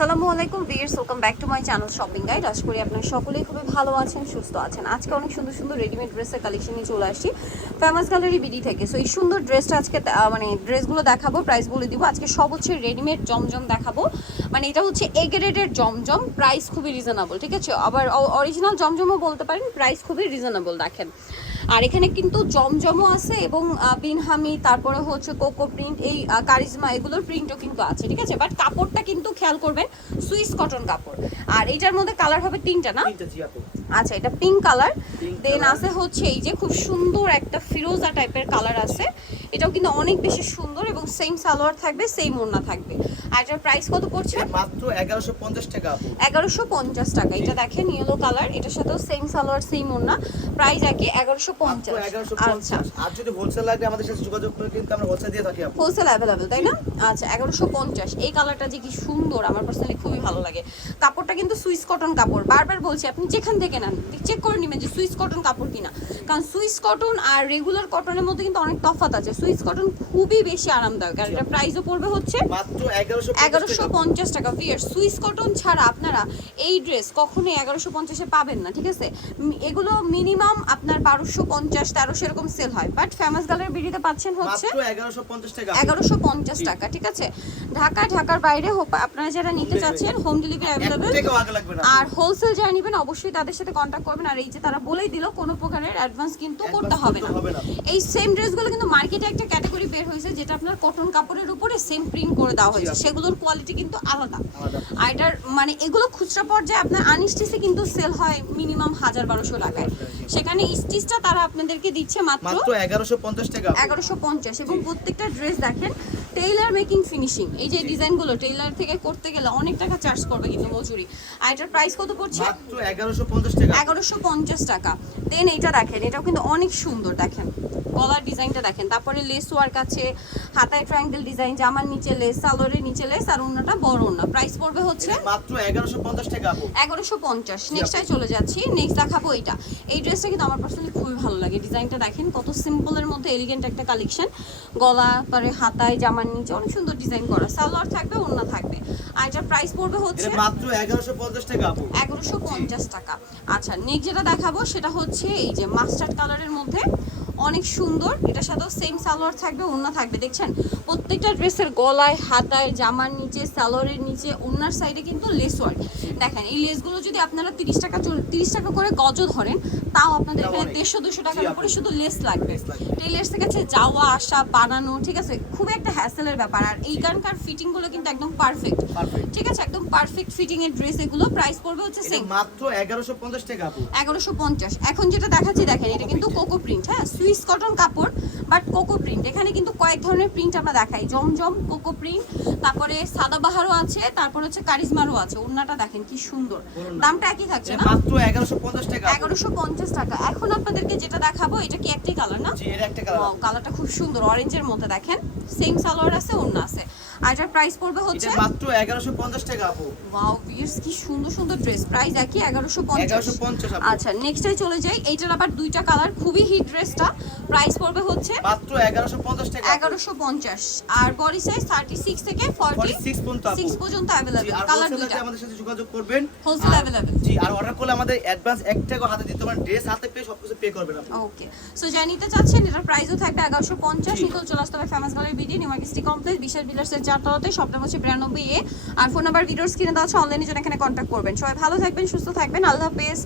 আসসালামু আলাইকুম viewers welcome back to my channel shopping guide আশা করি আপনারা সকলেই খুবই ভালো আছেন, সুস্থ আছেন। আজকে অনেক সুন্দর সুন্দর রেডিমেড ড্রেসের কালেকশন নিয়ে চলে আসছি ফেমাস গ্যালারি বিডি থেকে। সো এই সুন্দর ড্রেসটা আজকে মানে ড্রেসগুলো দেখাবো প্রাইস বলে দিব। আজকে সব হচ্ছে রেডিমেড জমজম দেখাবো। মানে এটা হচ্ছে এ জমজম প্রাইস খুবই রিজনেবল ঠিক আছে? আবার অরিজিনাল জমজমও বলতে পারেন প্রাইস খুবই রিজনেবল দেখেন। আর এখানে কিন্তু জমজমও আছে এবং বিনহামি তারপরে হচ্ছে কোকো প্রিন্ট এই কারিজমা এগুলোর প্রিন্টও কিন্তু আছে ঠিক আছে? বাট কাপড়টা কিন্তু খেয়াল করবেন সুইস কটন কাপড়। আর এটার মধ্যে কালার হবে তিনটা না? আচ্ছা এটা পিঙ্ক কালার। দেন আছে হচ্ছে এই যে খুব সুন্দর একটা ফিরোজা টাইপের কালার আছে। এটাও কিন্তু অনেক বেশি সুন্দর এবং সেম সালোয়ার থাকবে সেম ওড়না থাকবে। আর এটার প্রাইস কত পড়ছে? মাত্র এগারোশো পঞ্চাশ টাকা আপু। এগারোশো পঞ্চাশ টাকা। এটা দেখেন ইয়েলো কালার এটার সাথেও সেম সালোয়ার সেম ওড়না। প্রাইস একই এগারোশো মাত্র পঞ্চাশ। এগারোশো আচ্ছা। আর যদি হোলসেল লাগবে আমাদের সাথে যোগাযোগ করে কিন্তু আমরা হোলসেল দিয়ে থাকি আপু। হোলসেল অ্যাভেলেবেল তাই না? আচ্ছা এগারোশো পঞ্চাশ। এই কালারটা যে কি সুন্দর আমার পার্সোনালি খুবই ভালো লাগে। কাপড়টা কিন্তু সুইস কটন কাপড়। বারবার বলছি আপনি যেখান থেকে নেন চেক করে নেবেন যে সুইস কটন কাপড় কিনা। কারণ সুইস কটন আর রেগুলার কটনের মধ্যে কিন্তু অনেক তফাৎ আছে। সুইস কটন খুবই বেশি আরামদায়ক আর এটা প্রাইসও পড়বে হচ্ছে এগারোশো পঞ্চাশ টাকা। ভিয়ার সুইস কটন ছাড়া আপনারা এই ড্রেস কখনোই এগারোশো পঞ্চাশে পাবেন না ঠিক আছে? এগুলো মিনিমাম আপনার বারোশো পঞ্চাশ তেরোশো এরকম সেল হয়। বাট ফেমাস গালের বিড়িতে পাচ্ছেন হচ্ছে এগারোশো পঞ্চাশ টাকা। ঠিক আছে? ঢাকা ঢাকার বাইরে হোক আপনারা যারা নিতে। চাচ্ছেন হোম ডেলিভারি অ্যাভেলেবেল আর হোলসেল যারা নেবেন অবশ্যই তাদের সাথে কন্ট্যাক্ট করবেন। আর এই যে তারা বলেই দিল কোনো প্রকারের অ্যাডভান্স কিন্তু করতে হবে না। হবে না। এই সেম ড্রেসগুলো কিন্তু মার্কেটে একটা ক্যাটাগরি বের হয়েছে যেটা আপনার কটন কাপড়ের উপরে সেম প্রিন্ট করে দেওয়া হয়েছে। সেগুলোর কোয়ালিটি কিন্তু আলাদা। আর এটার মানে এগুলো খুচরা পর্যায়ে আপনার আনস্টিচে কিন্তু সেল হয় মিনিমাম হাজার বারোশো টাকায়। সেখানে স্টিচটা তারা আপনাদেরকে দিচ্ছে মাত্র এগারোশো পঞ্চাশ টাকা এগারোশো পঞ্চাশ। এবং প্রত্যেকটা ড্রেস দেখেন টেইলার মেকিং ফিনিশিং এই যে ডিজাইনগুলো টেইলার থেকে করতে গেলে অনেক টাকা চার্জ করবে কিন্তু মজুরি। আর এটার প্রাইস কত পড়ছে? মাত্র এগারোশো পঞ্চাশ টাকা। এগারোশো পঞ্চাশ টাকা। দেন এটা দেখেন এটাও কিন্তু অনেক সুন্দর দেখেন। গলার ডিজাইনটা দেখেন। তারপরে লেস ওয়ার্ক আছে হাতায় ট্রায়াঙ্গেল ডিজাইন জামার নিচে লেস সালোয়ারের নিচে লেস আর অন্যটা বড় অন্য প্রাইস পড়বে হচ্ছে মাত্র এগারোশো পঞ্চাশ টাকা আপু। এগারোশো পঞ্চাশ। নেক্সটাই চলে যাচ্ছি। নেক্সট দেখাবো এটা এই ড্রেসটা কিন্তু আমার পার্সোনালি খুবই ভালো লাগে। ডিজাইনটা দেখেন কত সিম্পলের মধ্যে এলিগেন্ট একটা কালেকশন গলা পরে হাতায় জামার নিচে অনেক সুন্দর ডিজাইন করা। সালোয়ার থাকবে অন্য থাকবে। আর এটার প্রাইস পড়বে হচ্ছে এটা মাত্র এগারোশো পঞ্চাশ টাকা আপু। এগারোশো পঞ্চাশ টাকা। আচ্ছা নেক্সট যেটা দেখাবো সেটা হচ্ছে এই যে মাস্টার্ড কালারের মধ্যে অনেক সুন্দর। এটার সাথেও সেম সালোয়ার থাকবে ওড়না থাকবে। দেখছেন? প্রত্যেকটা ড্রেসের গলায় হাতায় জামার নিচে সালোয়ারের নিচে ওড়নার সাইডে কিন্তু লেস ওয়ার্ক দেখেন এই লেসগুলো যদি আপনারা তিরিশ টাকা তিরিশ টাকা করে গজ ধরেন তাও আপনাদের এখানে দেড়শো দুশো টাকার উপরে শুধু লেস লাগবে। থেকে কাছে যাওয়া আসা বানানো ঠিক আছে? খুব একটা হ্যাসেলের ব্যাপার। আর এইখানকার ফিটিংগুলো কিন্তু একদম পারফেক্ট ঠিক আছে? একদম পারফেক্ট ফিটিং এর ড্রেস এগুলো। প্রাইস পড়বে হচ্ছে সেম মাত্র এগারোশো পঞ্চাশ টাকা এগারোশো পঞ্চাশ। এখন যেটা দেখাচ্ছি দেখেন এটা কিন্তু কোকো প্রিন্ট হ্যাঁ? সুইস কটন কাপড় বাট কোকো প্রিন্ট এখানে কিন্তু কয়েক ধরনের প্রিন্ট আমরা দেখাই। জমজম কোকো প্রিন্ট তারপরে সাদাবাহারও আছে তারপর হচ্ছে কারিজমারও আছে। ওড়নাটা দেখেন কি সুন্দর। দামটা একই থাকছে না? মাত্র এগারোশো পঞ্চাশ টাকা। এখন আপনাদেরকে যেটা দেখাবো এটা কি একটাই কালার না? জি এর একটা কালার কালারটা খুব সুন্দর অরেঞ্জের মধ্যে দেখেন। সেম সালোয়ার আছে ওড়না আছে। আর এটার প্রাইস পড়বে হচ্ছে মাত্র এগারোশো পঞ্চাশ টাকা আপু। ওয়াও ভিয়ার্স কি সুন্দর সুন্দর ড্রেস প্রাইস একই এগারোশো পঞ্চাশ। এগারোশো পঞ্চাশ আপু। আচ্ছা নেক্সটে চলে যাই। এইটার আবার দুইটা কালার খুবই হিট ড্রেসটা প্রাইস পড়বে হচ্ছে মাত্র এগারোশো পঞ্চাশ টাকা আপু। এগারোশো পঞ্চাশ। আর বডি সাইজ থার্টি সিক্স থেকে 46 পর্যন্ত আপু। সিক্স পর্যন্ত জি, অ্যাভেলেবেল কালার দুইটা। আমাদের সাথে যোগাযোগ করবেন। Wholesale আর- জি আর অর্ডার করলে আমাদের অ্যাডভান্স এক টাকা হাতে দিতে পারেন ড্রেস হাতে পেয়ে সবকিছু পে করবেন আপনি। ওকে সো নিতে চাচ্ছেন এটার প্রাইসও থাকবে এগারোশো পঞ্চাশ। জি। নিতেও চলে আসতে হবে famous gallery BD new market city complex বিশাল বিলার্সের চারতলাতে। সবটা হচ্ছে বিরানব্বই এ আর ফোন নাম্বার ভিডিওর স্ক্রিনে দেওয়া আছে অনলাইনে যেন এখানে কন্ট্যাক্ট করবেন। সবাই ভালো থাকবেন সুস্থ থাকবেন। আল্লাহ হাফেজ।